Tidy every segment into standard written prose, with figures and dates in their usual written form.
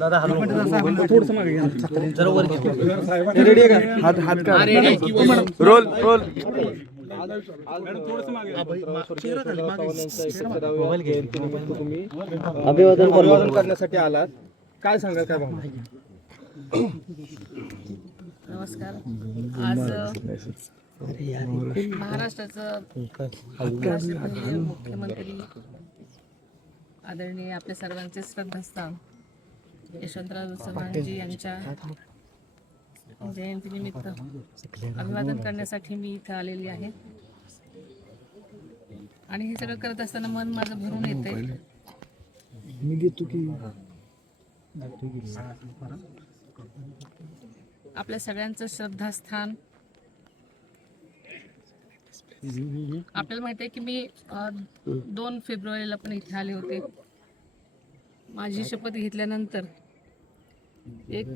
दादा थोडंसं मागे घ्या. जरा वर घ्या. रेडी आहे का? हात हात काढ. रोल रोल. अभिवादन करण्यासाठी आलात, काय सांगाल, काय भावना? नमस्कार. आज महाराष्ट्राचं राष्ट्रपती मुख्यमंत्री आदरणीय आपल्या सर्वांचे श्रद्धास्थान यशवंतराव चव्हाणजी यांच्या जयंतीनिमित्त अभिवादन करण्यासाठी मी इथं आलेली आहे. आणि हे सगळं करत असताना मन माझं भरून येते. मी घेतो की आपल्या सगळ्यांचं श्रद्धास्थान. आपल्याला माहिती आहे की मी 2 फेब्रुवारीला पण इथे आले होते. माझी शपथ घेतल्यानंतर एक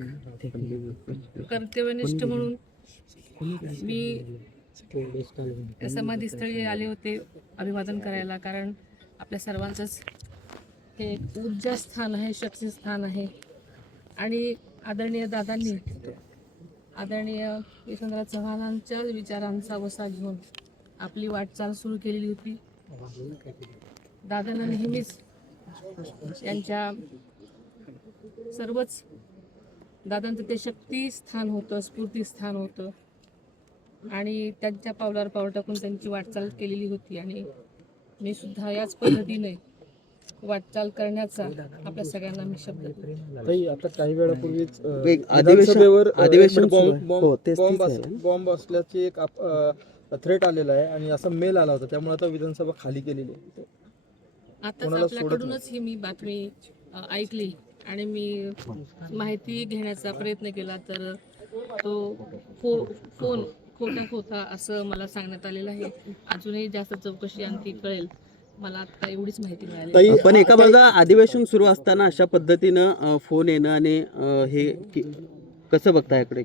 कर्तव्यनिष्ठ म्हणून मी समाधीस्थळी आले होते अभिवादन करायला. कारण आपल्या सर्वांचंच हे एक ऊर्जा स्थान आहे, शक्ती स्थान आहे. आणि आदरणीय दादांनी आदरणीय यशवंतराव चव्हाणांच्या विचारांचा वसा घेऊन आपली वाटचाल सुरू केलेली होती. दादांना नेहमीच यांच्या सर्वच दादांचं ते शक्ती स्थान होतं, स्फूर्ती स्थान होतं. आणि त्यांच्या पावलावर पाऊल टाकून त्यांची वाटचाल केलेली होती. आणि मी सुद्धा याच पद्धतीने वाटचाल करण्याचा आपल्या सगळ्यांना मी शब्द देतो. आता काही वेळापूर्वीच अधिवेशन बॉम्ब असल्याची एक थ्रेट आलेला आहे आणि असा मेल आला होता, त्यामुळे आता विधानसभा खाली केलेली आहे. आताच आपल्याकडूनच ही मी बातमी ऐकली आणि मी माहिती घेण्याचा प्रयत्न केला, तर तो फोन खोटा होता असं मला सांगण्यात आलेलं आहे. अजूनही जास्त चौकशी आणखी कळेल. मला आता एवढीच माहिती मिळाली. पण एका बाजूला अधिवेशन सुरू असताना अशा पद्धतीनं फोन येणं आणि हे कसं बघता याकडे?